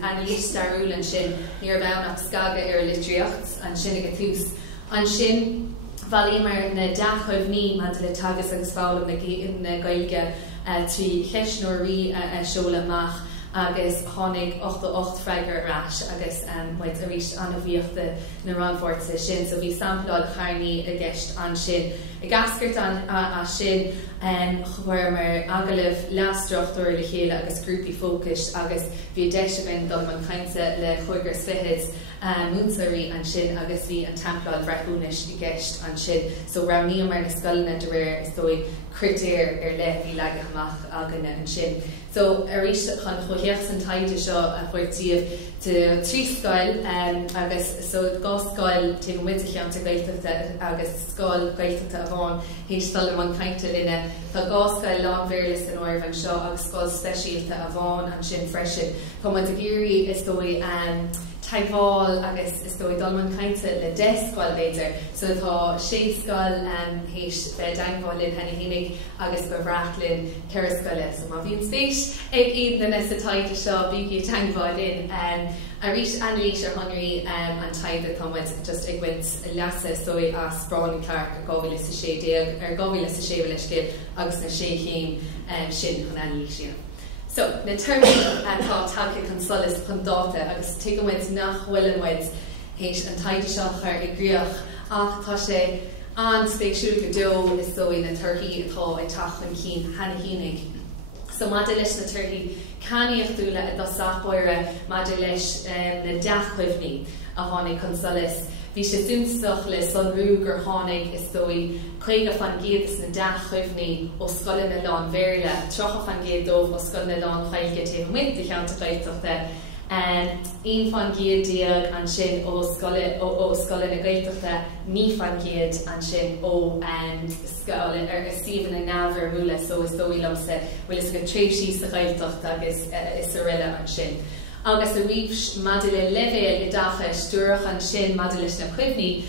Annalise starúil an sin níor bheannach scaga ar litriacht an sin go tús. An sin bhaí mar na deachchuh ní manta le tagas agus fálam na Gaeilge trí cheisnóirí seola amach agus tháinig 8 freigar rais agus muid a ríist anna bhíochta na ranforta sin, so bhí sampláil charnaí a gceist an sin. I gascairt a sin chuir mar agalah leastrochtúir le chéile agus grúpi fócus agus bhí deisibin dul man chainte le chuigur sfihead múnsóirí an sin agus bhí an tampláil bhreithúnis i gceist an sin. So ra níl mar na scoilna de réir is dói critéir ar le bhí leige amach aganna an sin. So ar ríis chun chotheach san taide seo a chuirtíomh de trí scoil agus so gá scoil te muide cheanta gailteachta agus scáil gailteachta a bháin hééis tal man chainte linne. Tá gá scoil lámhéirlas an áirbh an seo agus scáil speisialta a bháin an sin freisin. Tá muid a géirí is dói taibháil agus is dói dul man chainte le 10 scoil béidir. So tá 6 scoil hééis daingáilinn hena hínig agus go bhreachlinn ceir scoile. So má bhíon spéis ag iad na sa taide seo bhí taingáilinn a ríis Annalise ar honraí an taide táid just ag bhaint leasa sói a spráin Clark ar gábhíle sa sé déag ar gábhíle sa sé leiscé agus na sé chéim sin chun Annalise. So na tuirmí atá take chun solas chun dáta agus tuigimid nach bhfuilmuid hééis an taide seo chuir i gcríoch ach tá sé an spéisiú go deo is dói na tuirthaí atá ag tachan cín hena hínig. So maidir leis na tuirthaí caníochtúla a dosachbóire maidir leis na deachchuimhní a tháinig chun solas. Bhí sé dúnsaach le sonrú gur tháinig is dói chuige fan géad is na deachchuimhní ó scoile na lán Mhéarla, trocha fan géad dómh ó scoile na lán Gaeilge taobh muid de cheanta gailteachta. Aon fan géad déag an sin ó scoile na gailteachta, ní fan géad an sin ó scoile ar Stephen na nábhar múla, so is dói lomsa bhfuil is go tréimhsí sa gailteachta agus is a riile an sin. Agus a ríomh maidir le levéil i dachas dúrach an sin maidir leis na cuimhní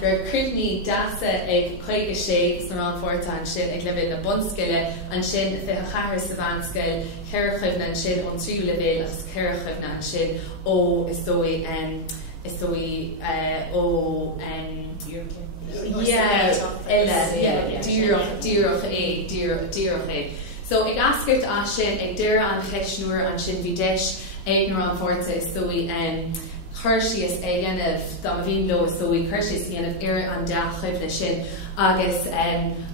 gur cuimhní deasa ag chuige sé na ranforta an sin ag levéil na bunscoile an sin fithe chahar sa bhanscoil ceir chuimhna an sin ón tríú levéil agus ceir chuimhna an sin ó is dói ó díreach é. So ag ascairt a sin ag deire an cheisnúir an sin bhí deis ag na ranforta is dói chuirsí is ag dhéanamh dá bhíon lo is dói chuirsí is dhéanamh ar an deachchuimhna sin agus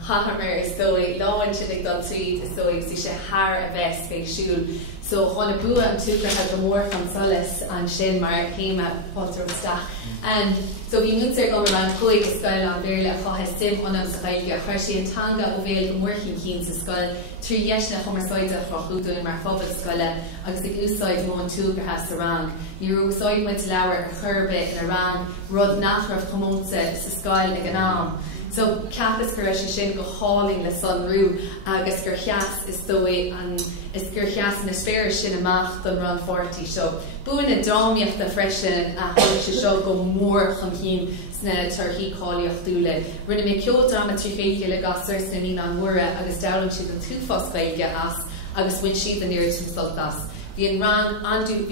hahammer is dói láin sin ag dal tríd is dói si sé haar a bheits fé siúl. So chuna bua an túgrathe go mór fan solas an sin mar céime poltarsta. And so bhí mútar go ran chuig is scoil an bhéir le chotha sim anam sa gailge chuir sé an tanga ó bhéil go mórchin cín sa scoil trí dheisna chumaráide chrochúdún mar fphobal scoile agus ag úsáid mó an túgrathe sa rang. Ní úsáid mu leabhar a churbe in a rang rud nachrah chomónta sa scoil ag an am. So capas gur sin go háling le sunrú agus gur cheas is dói an is gur cheas na spéir sin amach don ran 40 seo. Buin na dámíocht na freisin a hála se seo go mór chun chin sna turkey cáilíocht dúla. Rinne mé ceol drama tríchéige le gasar sna ní an mura agus dalan siad an túfas gaige as agus win siad an irid sultas. Bhí rang andú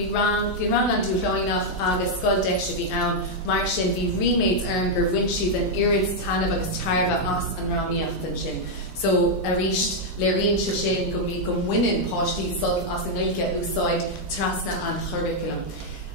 leoinach agus scoil deise bhí ann, mar sin bhí riméid arm gur bhain siad an irid tanmh agus tarbh as an rámíocht sin. So a ríist le rion se sin go mí go muinen páistí sult as an gailge úsáid trasna an curriculum.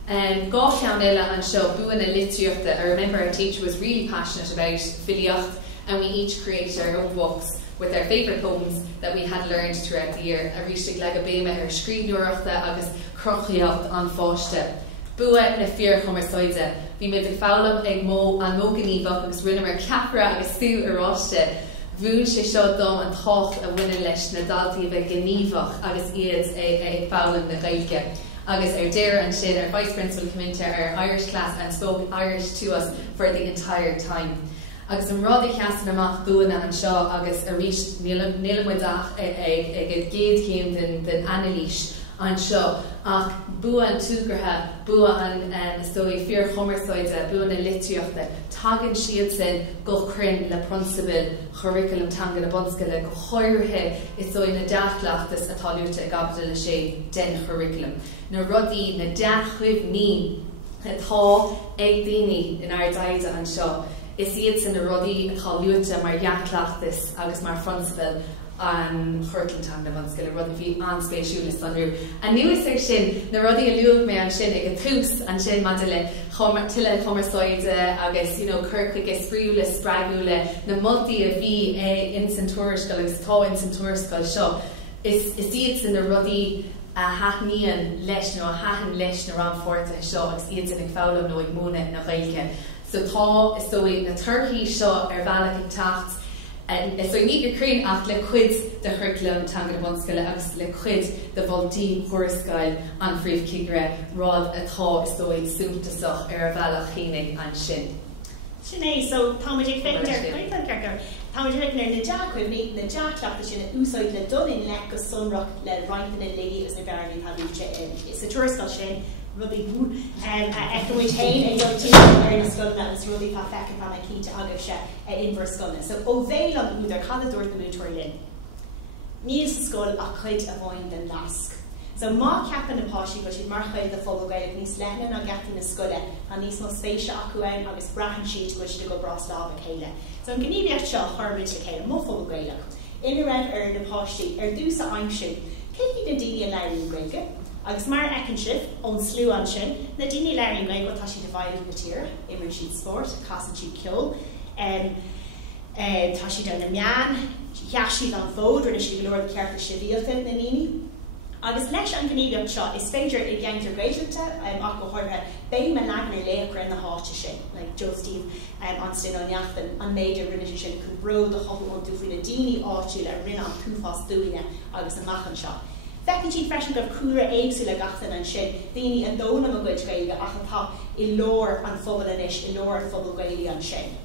Gá cheann eile an seo buin na litríochta. I remember our teacher was really passionate about filiocht, and we each created our own books with our favourite poems that we had learned throughout the year. A ríiste le go béime ar scríbnúireachta agus crochaíocht an fáiste. Bua na fear chumaráide. Bhí mé ag fálam ag mó an móganíomh agus rinne mar capra agus sú aráiste. Bhún sé seo dom an tácht a bhuine leis na daltaí bheith gníomhach agus iad ag fálam na gailge. Agus dear and sin our vice principal came into our Irish class and spoke Irish to us for the entire time. Agus an rud cheasan amach dúna an seo agus a ríist nílamidach ag géad céim den Annalise an seo ach bua an túgrathe, bua an stoi fear chomaráide, bua na litríochta, tagann siad sin go crin le principal curriculum tanga na bonscoile go choirthe is so na deachlachtas atá luúta ag gabhda le sé den curriculum. Na rudaí na deachhuimh ní atá ag daoine in our daide an seo. Is iad san na rudaí atá luúta mar deachlachtas agus mar principal an churtlan na bonscoile rud bhí anspéisiúla sanrú. A nuas ar sin na rudaí a luúh mé an sin ag a tús an sin madile tiile chomaráide agus curcaig spríúla sppraúla na multaí a bhí in san tuairisceil agus tá in san tuairisceil seo. Is iad san na rudaí a haithníon leis nó a haithan leis na ranforta seo agus iad san ag fálam nó ag múna na gailge. So tá is dói na turkey seo ar bhealach ag tacht. So ní go crin ach le cuid de curriculum tanga na bonscoile agus le cuid de bholtaí thuairisceil an phríomhchigre rád atá is dói súntasach ar bhealach chénig an sin. Sinné, so táidir féidir táidir na deachcuid ní na deachlachta sin úsáid le dulin le go sunrach le roiinna lí is na garní talúte is a tuairisceil sin rudí bú echoid hain ag dultí ar na scoilna is rudí tá fecin panna cínta agah se inver scoilna. So ó bhéil an úidir chana dúirt na mútóir linn. Níl sa scoil a chuid a bhain den lasc. So má ceapan na páisí go siad mar chuid de fóbal gaile níos leithna na gataí na scoile a níos mó spéise acu ann agus brahan siad go siad go brasláb a chéile. So an gníomhíocht seo chuirmid le chéile mó fóbal gaile. Ina raibh ar na páisí ar dús a aimsiú, cé na daoine an leiríonn gaige? Agus mar ecin sibh ón slú an sin, na daoine leiríonn gaige go tá siad a bhaile go tíre, imar siad sport, casan siad ceol, tá siad an na meán, cheas siad an fód ar na siad go leor cearta siadíalta na níní. Agus leis an gníomhíocht seo is féidir i gceantar gréidirta ach go háirthe bé me legan ar léachar in na háte sin, like Joe Steve anstin an neachtan an méidir rinne sin chun bro de choú tú faoin na daoine áitiúil a rinne an túfás dúine agus an machchan seo. Fecinn siad freisin go cuara éagsú le gachtain an sin, daoine an dóna a gcuid gaige ach atá I lór an phobal inis, I lór an phobal gaile an sin.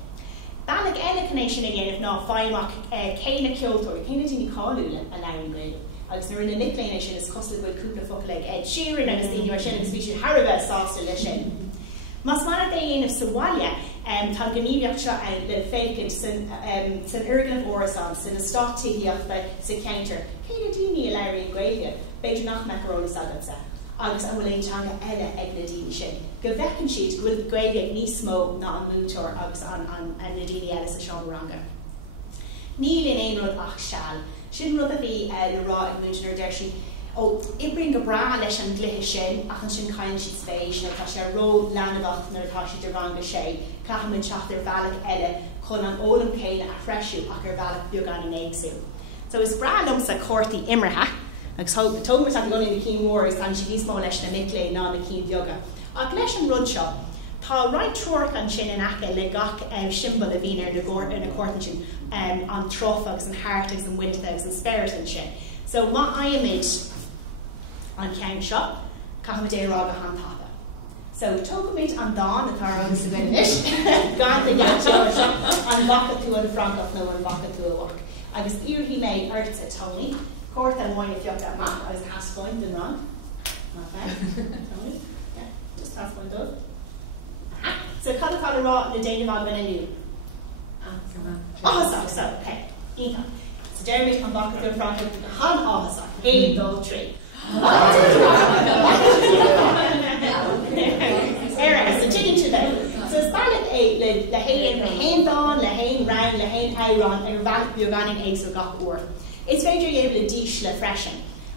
Banach eile cynnéis sin a dhéanamh ná fáimach céine ceoltóir, céine daoine cáúla a leiríonn gaile. Agus na rinne nicléine sin is costal goid cúpla focail ag Ed Sheeran agus daoine mar sin agus bhí siad Harbh sásta le sin. Mas mana é dhéanamh sa bhaile tá gníomhíocht seo le fécinn san urgan órasán san na státííochta sa counter. Céine daoine a leiríonn gaile, beidir nach merólas agamsa. Agus an bhfuil éontanga eile ag na daoine sin. Go bhecinn siad go gaile ag níos mó ná an mútóir agus an na daoine eile sa seanranga. Níl in éon rud ach seall. Sin rud a bhí le rá ag mútear deir sin Ibrin go bra leis an glithe sin ach an sin caiin siad spéis na tá sé ró leanabhacht nar atá si de rang sé cachamin seach ar bhealach eile chun an ólam céile a freisiú ach ar bhealach beagán in éagsú. So is bra lumsa cuairtaí imrethe agus tógmas an gona na cí mór is an si díosmó leis na miclé ná na cí beaga. Ach leis an rud seo, tá right troch an sin in acha le gach simbol a bhín ar na cuairtain sin an trof agus an heart agus an winta agus an spirit an sin. So má aimid an ceann seo, caithfid é rá go hantapa. So tógamid an dáin atá agus a gainis, gan na gateá seo an bhacha tú an francach nó an bhacha tú a bhach. Agus iarthaí mé airta Tony, cuairt an mhaine fiocht amach agus haspoint den rang. Má fein, Tony? Yeah, just haspoint dubh. So cad rá na déanamh gan aniu? Áhasach, so, okay, ítha. So Jeremy an bhacha tú an francach han áhasach, 1, 2, 3. Era so chicken today. So started le hain don, le hain round, le hain iron, and back beagán eggs or gach. It's féidir able to dish le freshen.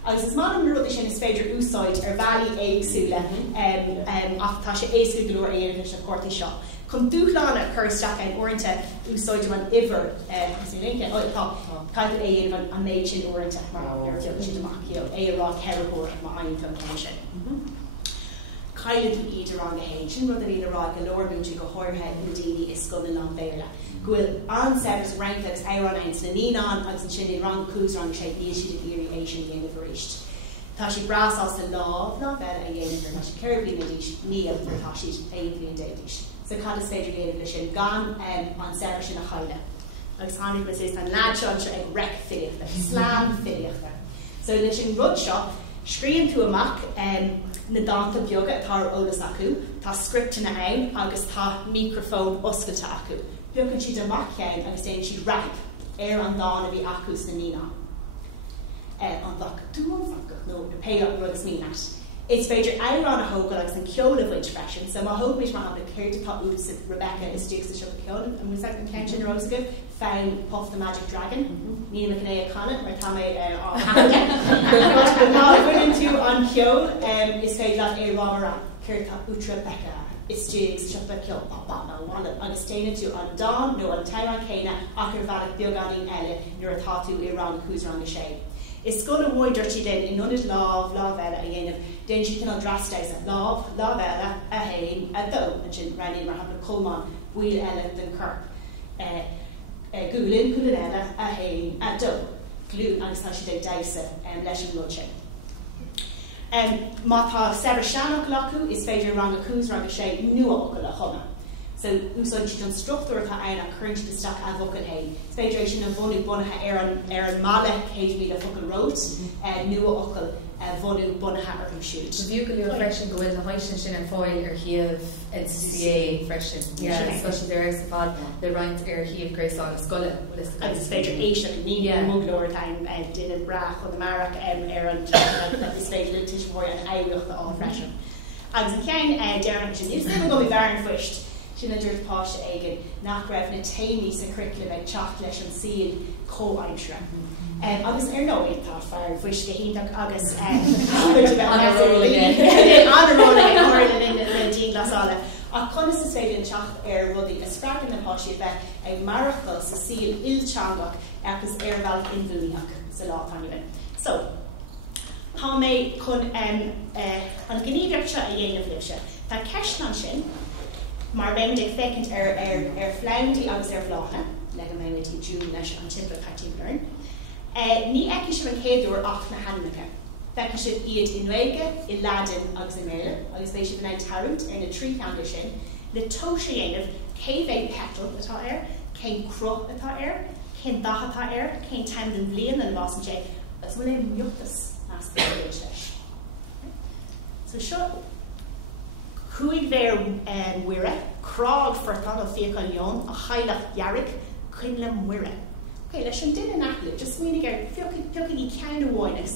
Agus is man an rubbish is féidir úsáid valley éagsúla ach tá sé éasú glór éidir na cuairtaí seo. Chun dúchlána chuirteach an orinthe úsáid an iver linke tá caiid é an méid sin orinthe mar si amach é rá ceirhór má aimfam sin. Caile tú iad ar an héin, sin rud a bhíon ará go leormúte go háirthe na daoine is scoil an béile. Gofuil ansevers ranklegs éran eins na níán agus an sin rang cús rang sé níl siad a géirí é sin dhéanamh ríist. Tá si bras as na lá bheith a dhéanamh tá si ceirblí na díis níl tá si éonblion dédíis. So cad is féidir dhéanamh lei sin gan an sever sin a chaile. Agus hánig was is an láseán se ag rec filiachta, slán filiachta. So lei sin rud seo, scríonn tú amach na dáanta beaga atá ólas acu, tá scripte na ann agus tá microfón oscailta acu. Beagann siad amach cheann agus déann siad rap ar an dáin a bhí acus na nína. An bhac dúmhancach nó na péach rud is mínat. It's féidir éan a hógal agus an ceola bhaid freisin, so má hógmid má an céir tá út sa Rebecca is dús seo ceola, and was an ceann ar osca found Puff the Magic Dragon, ní me cné a canan mar tá mé má bhuiinn tú an ceol is féidir le é rámara céir tá út Rebecca. Is jigs shop a kill no one understand to on dawn no on Taiwan Kana Akar Valley Bioganing Elle near a tattoo around who's on the shade. It's got a wide dirty den in none love vella again then she can dress days at love vella a hay a dough and she ran in have a Coleman wheel Elle than Kirk Googling could ella a hay a dough glue and she did dice and lesson lunching. Mátá sever seanach lacu is féidir rang a cús rang a sé nua ocail a chuma. So úsáid si an struchtúir tá air a chuint isteach a bhocail hain. Féidir sin an bhonú bunathe ar an mala céad mí a focail rót nua ocail bhonú bunathe ar an siúd. So bhíú go leor freisin go bhfuil na haisin sin an fáil ar chiamh NCCA freisin. Especially there is fáil le roint ar chiamh gréáil na scoile. Agus féidir éisiach ní muglóir time duine brach chun marach ar an is féidir le tuis mór an éireachta á freisin. Agus an ceann dearnach sin is never go bhí bhar an fuist. Sin a dúirt páiste aigen nach raibh na taimí sa curriculum ag teach leis an síl cóhaimsre. Agus ar nóid tá fear bhuiis go híach agus anaróla in dín glasála. A conas is féidir an teach ar rudaí a spragan na páiste bheith ag marachil sa síl ilteangach agus ar bhealach inbhúíach sa látáine. So, tá mé chun an gníomhreacht a dhéanamh libse. Tá ceist an sin, mar bendig fekent flaundy agus flácha le mé dú leis an timp chatílearn. Ní eici sem an céadú ach na hannacha. Feice si iad inréige I Laden agus I méile, agus bééis si bna tarút ar na trí cheanga sin, le tó sé dhéanamh céhhéh petal atá air, cén cro atá air, cén dachatá air, cén tandan blian an bhas an sé, as bhfuil é miotas as leis. So seo Cúig bhéir muire, crag fortan ó fiacail Leon, a chailech Yarrick, cuinle muire. Okay, leis an duine nachlu, just mínig fiocin í ceann amháineas,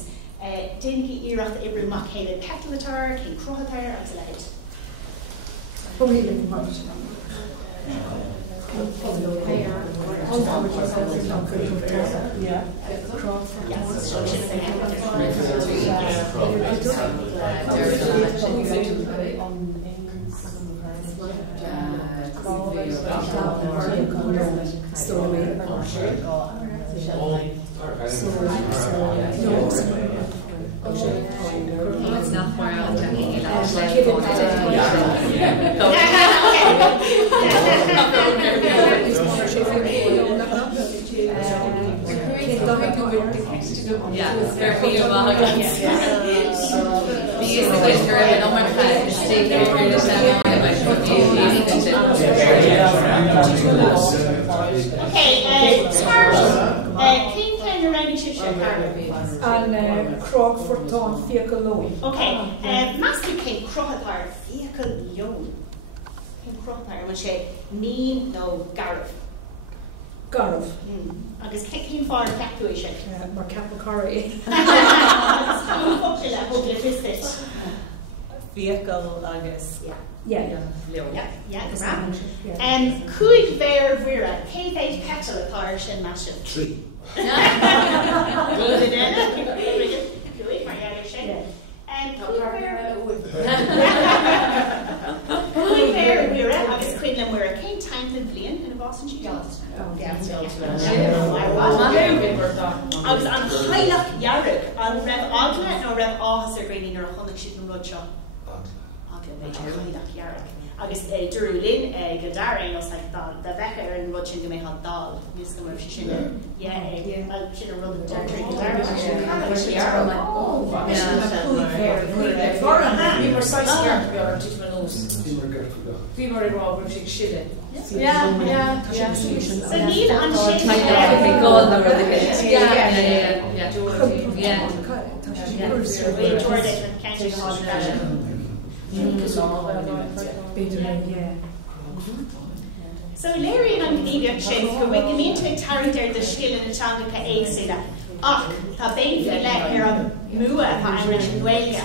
duine í iireachta ibriú mac chéile petalatar, cén crochatar, agus leid. It's not more out than he and Croc for Dawn Vehicle Loan. Okay, Master came Crochatar Vehicle Loan. Came Crochatar, which is mean no Gareth. Gareth. Agus came for effectuation. Mar Capacari. Vehicle agus. Yeah. Cuig ver vira, K8 petal a car sin machine. 3. Good enough. Cuig ver vira, agus Quinlan were a Kane time in Blian in Boston she does. Agus an Highlock Yarrick, on Rev Ogla no Rev Officer Graining or Hunnick sheet and Roadshaw. Highlock Yarrick. Agus Durulin, Gildaring was like the Becker and Rutchin may have dal. Miss the she should should have run the Gildaring. We were so scared to be our teacher knows. We were in Robert Shilling. Yeah. So Neil and So Larry and Eva Shin, who we can mean to tarry there the skill in the Changa ka Aisida. Tá bain fi le ar mua tá Irish and Gaeilge.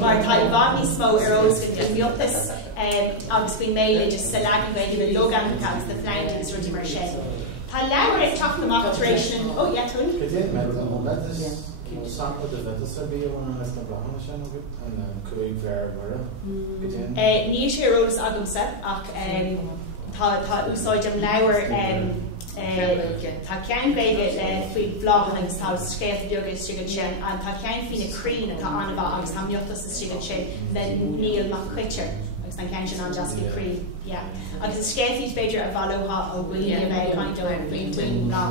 Mar tá Ivani smó ar oscin gilmiotas agus bhí méile just sa lagi Gaeilge with logan cats the flanks ruddy mar shed. Tá leabhar ag tach na machtaration. Oh, yeah, Tony? Sample the Vetas be one as the Brahman channel and Kuig Fair Murder. Níos sé rolas agamsa ach tá úsáidem leabhar tá cean Gaeilge le faoi bláth agus tá scéal beagas siúgan sin an tá cean fina crín atá anmha agus tá miotas sa siúgan sin le Neil McQuitcher agus an cean sin an Jasky Crín. Agus scéalí féidir a bhallóha ó William A. Kind of between lá.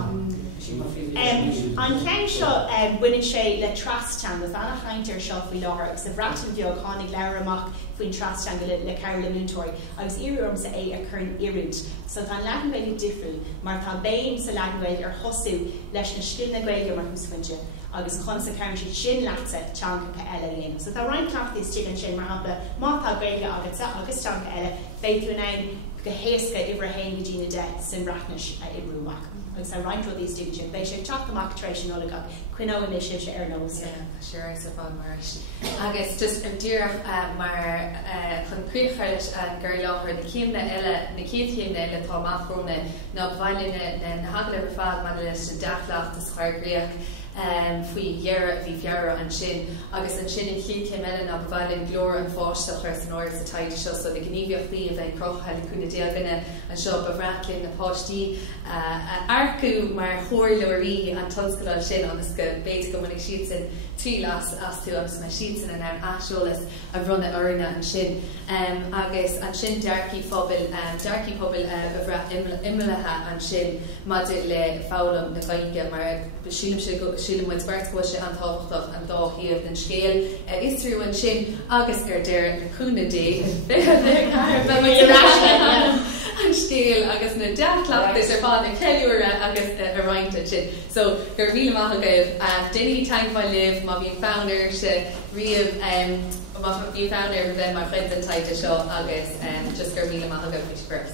An cean seo winnin sé le trastan was anna chaintear seo faoi láthair agus a bhreatain bheag tháinig leabhar amach faoin trastan le Carolyn Múntóir agus iarúm sa é a chun iarúd. So tá leagan Gaeilge difriú mar tá béim sa leagan Gaeilge ar chosú leis na sciil na Gaeilge mar húsfuinte agus chun sa ceann siad sin leatsa teanga ca eile léana. So tá roiin clachtaí stigan sin mar hapla mátá Gaeilge agus teanga eile féitú in ein go héasca ibre hain go dtína de sin breithnis a ibrúach. Agus a reinintro these students, they should talk the machtaration all the Quino initiative air nose. Sure, so far, Marish. I guess just dear Mar Huncrichert and Gerlocher, the Kimna Ella, the Kitim Ella, Tomakrone, no Violin and Hagler Fad, Madelish, the Dachlach, the Scargriak. Fui Yera, Vifiara and Shin, August and Shin and Hugh came in and Valin, Glora and Fosh, the person or the tide show, so the Geneva Flee of Crochal, Kunadilgana, and Shop of Ratlin, the Poshti, Arku, Mar Horlori, and Tunskala Shin on the Scout, Bait when sheets in 3 last as to us, my sheets in an Asholas, a run at Urna and Shin, August and Shin Darky Pobble, of Rat Imlaha and Shin, Madile, Fowlum, the Gainga, Mar Shilim with Sparksquash and Tochtach and Dog here and scale. Is through and Shin, August there, the Kuna Day, and Steel, August no Dachlap, there's her father, Kelly or August a right and Shin. So, Gervila Mahagav, Denny Time by Live, Mobby founder, Reeve, you founder, then my friends and title show, August, just Gervila Mahagav, which first.